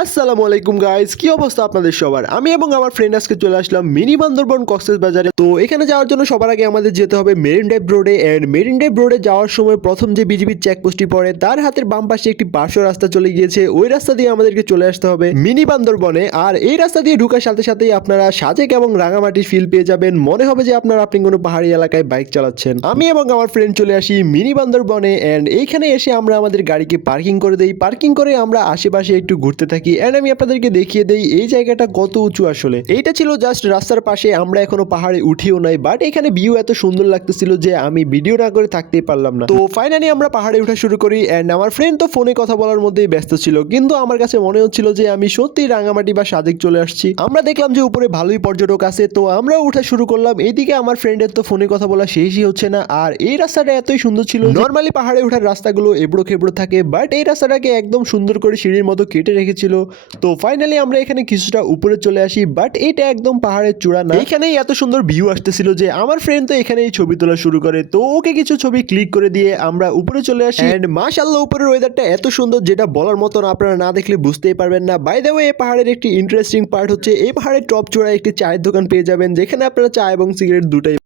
আসসালামু আলাইকুম গাইস, কি অবস্থা আপনাদের সবার? আমি এবং আমার ফ্রেন্ড আজকে চলে আসলাম মিনি বান্দরবন কক্সবাজারে। তো এখানে যাওয়ার জন্য সবার আগে আমাদের যেতে হবে মেরিন ড্রাইভ রোডে। এন্ড মেরিন ড্রাইভ রোডে যাওয়ার সময় প্রথম যে বিজিবির চেকপোস্টটি পড়ে তার হাতের বাম পাশে একটি পার্শ্ব রাস্তা চলে গিয়েছে, ওই রাস্তা দিয়ে আমাদেরকে চলে আসতে হবে মিনি বান্দরবনে। আর এই রাস্তা দিয়ে ঢোকার সাথে সাথেই আপনারা সাজেক এবং রাঙামাটির ফিল পেয়ে যাবেন, মনে হবে যে আপনি কোনো পাহাড়ি এলাকায় বাইক চালাচ্ছেন। আমি এবং আমার ফ্রেন্ড চলে আসি মিনি বান্দরবনে। এন্ড এইখানে এসে আমরা আমাদের গাড়িকে পার্কিং করে দেই। পার্কিং করে আমরা আশেপাশে একটু ঘুরতে থাকি। এন্ড আমি আপনাদেরকে দেখিয়ে দেই এই জায়গাটা কত উঁচু আসলে। এইটা ছিল জাস্ট রাস্তার পাশে, আমরা এখনো পাহাড়ে উঠিও নাই, বাট এখানে ভিউ এত সুন্দর লাগতেছিল যে আমি ভিডিও না করে থাকতেই পারলাম না। তো ফাইনালি আমরা পাহাড়ে উঠা শুরু করি। এন্ড আমার ফ্রেন্ড তো ফোনে কথা বলার মধ্যেই ব্যস্ত ছিল, কিন্তু আমার কাছে মনে হচ্ছিল যে আমি সত্যি রাঙামাটি বা সাজেক চলে আসছি। আমরা দেখলাম যে উপরে ভালোই পর্যটক আছে, তো আমরাও উঠা শুরু করলাম। এইদিকে আমার ফ্রেন্ডের তো ফোনে কথা বলা শেষই হচ্ছে না। আর এই রাস্তাটা এতই সুন্দর ছিল, নর্মালি পাহাড়ে ওঠার রাস্তাগুলো এবড়ো খেবড়ো থাকে, বাট এই রাস্তাটাকে একদম সুন্দর করে সিঁড়ির মতো কেটে রেখেছিল। তো ফাইনালি আমরা এখানে কিছুটা উপরে চলে আসি, বাট এটা একদম পাহাড়ের চূড়া না। এখানেই এত সুন্দর ভিউ আসতেছিল যে আমার ফ্রেন্ড তো এখানেই ছবি তোলা শুরু করে, তো ওকে কিছু ছবি ক্লিক করে দিয়ে আমরা উপরে চলে আসি। এন্ড মাশাআল্লাহ উপরের ওয়েদারটা এত সুন্দর যেটা বলার মতন, আপনারা না দেখলে বুঝতেই পারবেন না। বাই দ্য ওয়ে, এই পাহাড়ের একটি ইন্টারেস্টিং পার্ট হচ্ছে এই পাহাড়ের টপ চূড়ায় একটি চায়ের দোকান পেয়ে যাবেন, যেখানে আপনারা চা এবং সিগারেট দুটাই